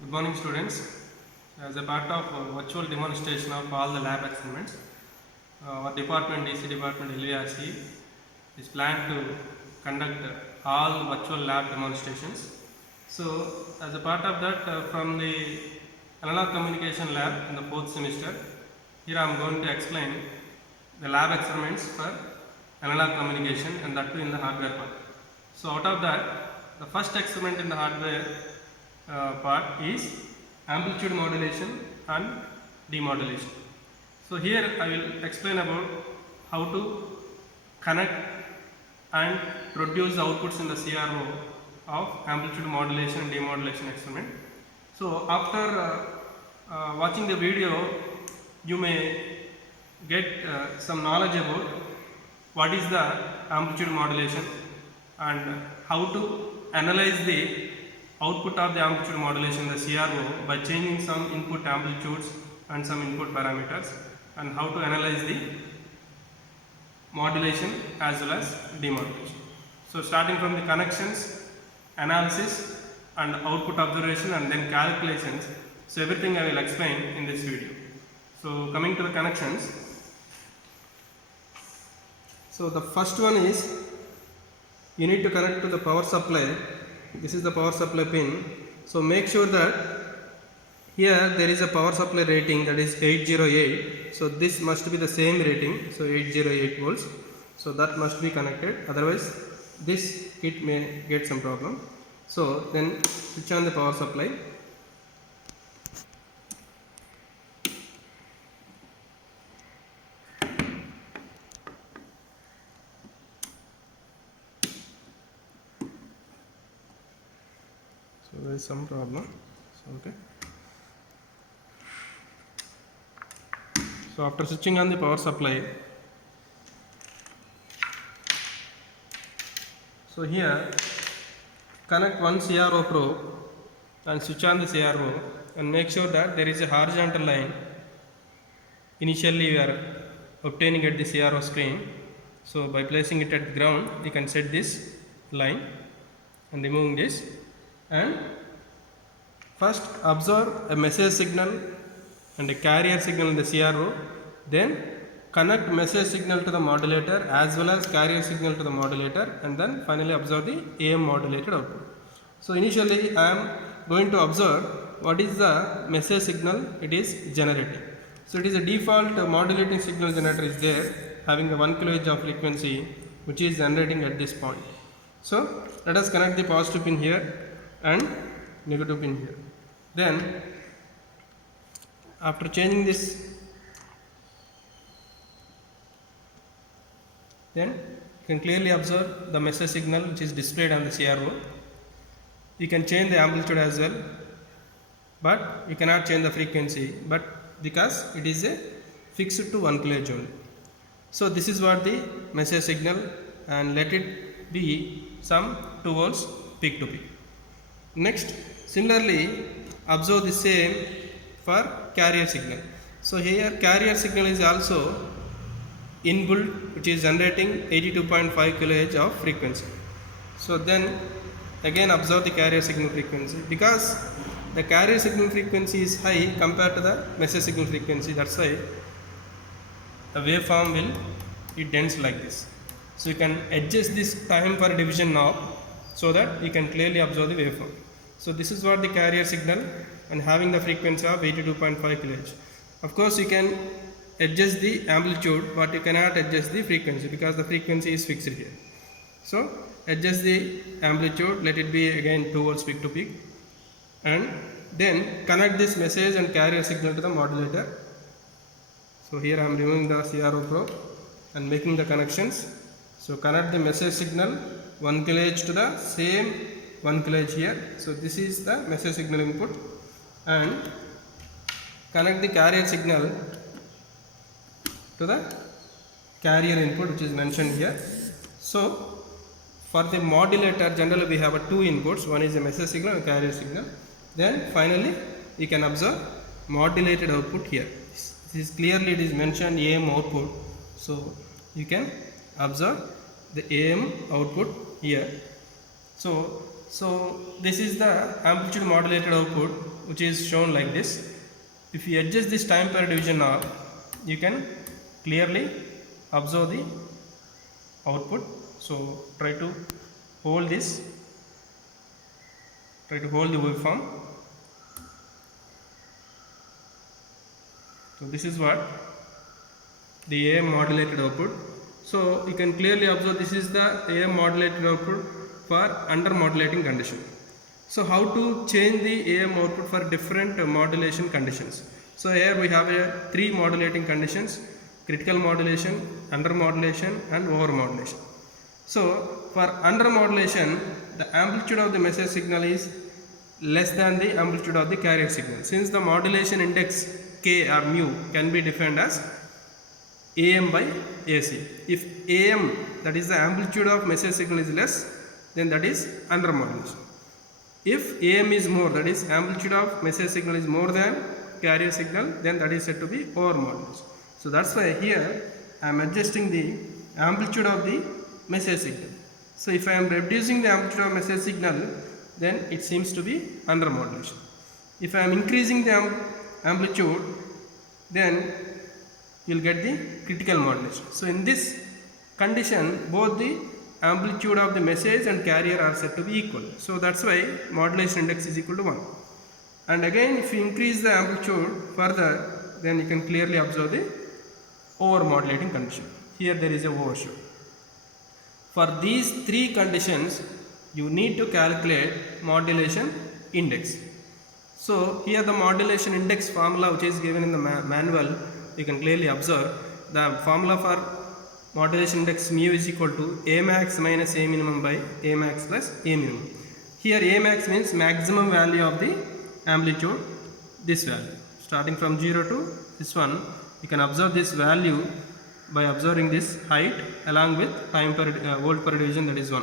Good morning, students. As a part of virtual demonstration of all the lab experiments, our department, DC department, LVRC, is planned to conduct all virtual lab demonstrations. So, as a part of that, from the analog communication lab in the 4th semester, here I am going to explain the lab experiments for analog communication, and that too in the hardware part. So, out of that, the first experiment in the hardware part is amplitude modulation and demodulation. So here I will explain about how to connect and produce the outputs in the CRO of amplitude modulation and demodulation experiment. So after watching the video, you may get some knowledge about what is the amplitude modulation and how to analyze the output of the amplitude modulation in the CRO by changing some input amplitudes and some input parameters, and how to analyze the modulation as well as demodulation. So starting from the connections, analysis and output observation and then calculations, so everything I will explain in this video. So coming to the connections, so the first one is you need to connect to the power supply. This is the power supply pin. So make sure that here there is a power supply rating, that is 808. So this must be the same rating, so 808 volts. So that must be connected, otherwise this kit may get some problem. So then switch on the power supply. So there is some problem. So, okay. So after switching on the power supply, so here connect one CRO probe and switch on the CRO and make sure that there is a horizontal line initially we are obtaining at the CRO screen. So by placing it at the ground, you can set this line and removing this, and first observe a message signal and a carrier signal in the CRO, then connect message signal to the modulator as well as carrier signal to the modulator, and then finally observe the AM modulated output. So initially I am going to observe what is the message signal it is generating. So it is a default modulating signal generator is there, having a 1 kHz of frequency which is generating at this point. So let us connect the positive pin here and negative pin here. Then after changing this, then you can clearly observe the message signal which is displayed on the CRO. You can change the amplitude as well, but you cannot change the frequency, but because it is a fixed to 1 kHz only. So this is what the message signal, and let it be some 2 volts peak to peak. Next, similarly observe the same for carrier signal. So here carrier signal is also inbuilt, which is generating 82.5 kHz of frequency. So then again observe the carrier signal frequency, because the carrier signal frequency is high compared to the message signal frequency, that's why the waveform will be dense like this. So you can adjust this time for division knob so that you can clearly observe the waveform. So this is what the carrier signal, and having the frequency of 82.5 kHz. Of course you can adjust the amplitude, but you cannot adjust the frequency because the frequency is fixed here. So adjust the amplitude, let it be again 2 volts peak to peak, and then connect this message and carrier signal to the modulator. So here I am removing the CRO probe and making the connections. So connect the message signal 1 kHz to the same 1 kHz here. So this is the message signal input, and connect the carrier signal to the carrier input which is mentioned here. So for the modulator generally we have 2 inputs, one is a message signal and carrier signal. Then finally you can observe modulated output here. This is clearly it is mentioned AM output, so you can observe the AM output here. So this is the amplitude modulated output which is shown like this. If you adjust this time per division knob, you can clearly observe the output. So try to hold this, try to hold the waveform. So this is what the AM modulated output. So you can clearly observe this is the AM modulated output for under modulating condition. So how to change the AM output for different modulation conditions? So here we have three modulating conditions: critical modulation, under modulation and over modulation. So for under modulation, the amplitude of the message signal is less than the amplitude of the carrier signal. Since the modulation index K or mu can be defined as AM by AC. If AM, that is the amplitude of message signal, is less, then that is under modulation. If AM is more, that is amplitude of message signal is more than carrier signal, then that is said to be over modulation. So that's why here I am adjusting the amplitude of the message signal. So if I am reducing the amplitude of message signal, then it seems to be under modulation. If I am increasing the amplitude, then you will get the critical modulation. So in this condition, both the amplitude of the message and carrier are said to be equal. So that's why modulation index is equal to 1. And again, if you increase the amplitude further, then you can clearly observe the over modulating condition. Here there is a overshoot. For these three conditions, you need to calculate modulation index. So here the modulation index formula, which is given in the manual, you can clearly observe the formula for modulation index mu is equal to A max minus A minimum by A max plus A minimum. Here A max means maximum value of the amplitude, this value. Starting from 0 to this one, you can observe this value by observing this height along with time per volt per division, that is 1.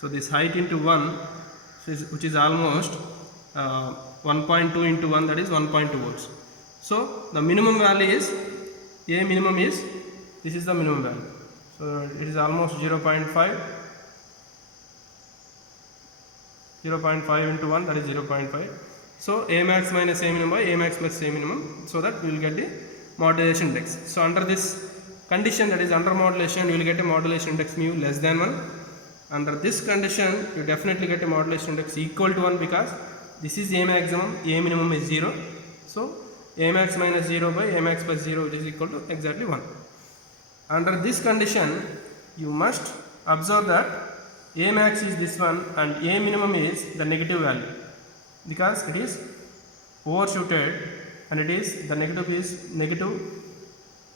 So this height into 1, which is almost 1.2 into 1, that is 1.2 volts. So the minimum value is, A minimum is, this is the minimum value. So it is almost 0.5 into 1, that is 0.5. So A max minus A minimum by A max plus A minimum, so that we will get the modulation index. So under this condition, that is under modulation, you will get a modulation index mu less than 1. Under this condition, you definitely get a modulation index equal to 1, because this is A maximum, A minimum is 0. So A max minus 0 by A max plus 0, it is equal to exactly 1. Under this condition, you must observe that A max is this one and A minimum is the negative value, because it is overshooted and it is the negative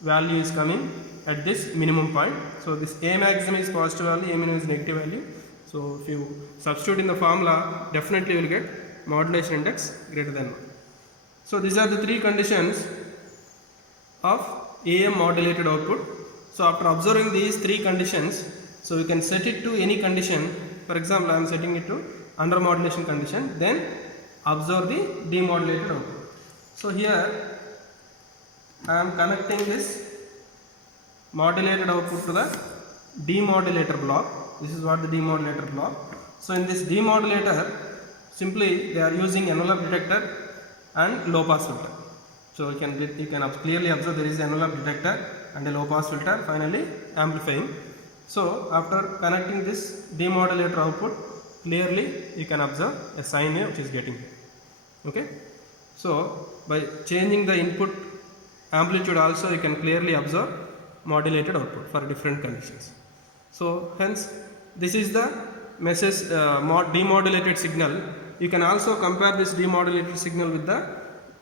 value is coming at this minimum point. So this A maximum is positive value, A minimum is negative value. So if you substitute in the formula, definitely you will get modulation index greater than 1. So these are the three conditions of AM modulated output. So after observing these three conditions, so we can set it to any condition. For example, I am setting it to under modulation condition, then observe the demodulated output. So here I am connecting this modulated output to the demodulator block. This is what the demodulator block. So in this demodulator, simply they are using envelope detector and low pass filter. So you can clearly observe there is an envelope detector and a low pass filter, finally amplifying. So after connecting this demodulator output, clearly you can observe a sine wave which is getting here. Okay. So by changing the input amplitude also, you can clearly observe modulated output for different conditions. So hence this is the message demodulated signal. You can also compare this demodulated signal with the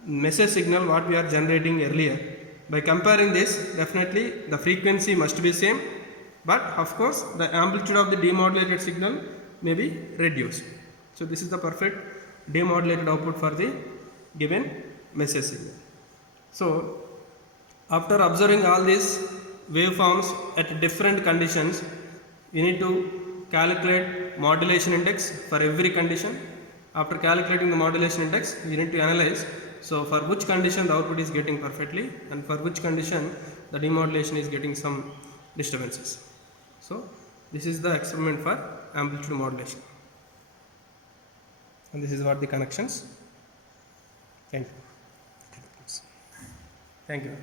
message signal what we are generating earlier. By comparing this, definitely the frequency must be same, but of course the amplitude of the demodulated signal may be reduced. So this is the perfect demodulated output for the given message signal. So after observing all these waveforms at different conditions, you need to calculate modulation index for every condition. After calculating the modulation index, you need to analyze, so for which condition the output is getting perfectly and for which condition the demodulation is getting some disturbances. So this is the experiment for amplitude modulation, and this is what the connections. Thank you. Thank you.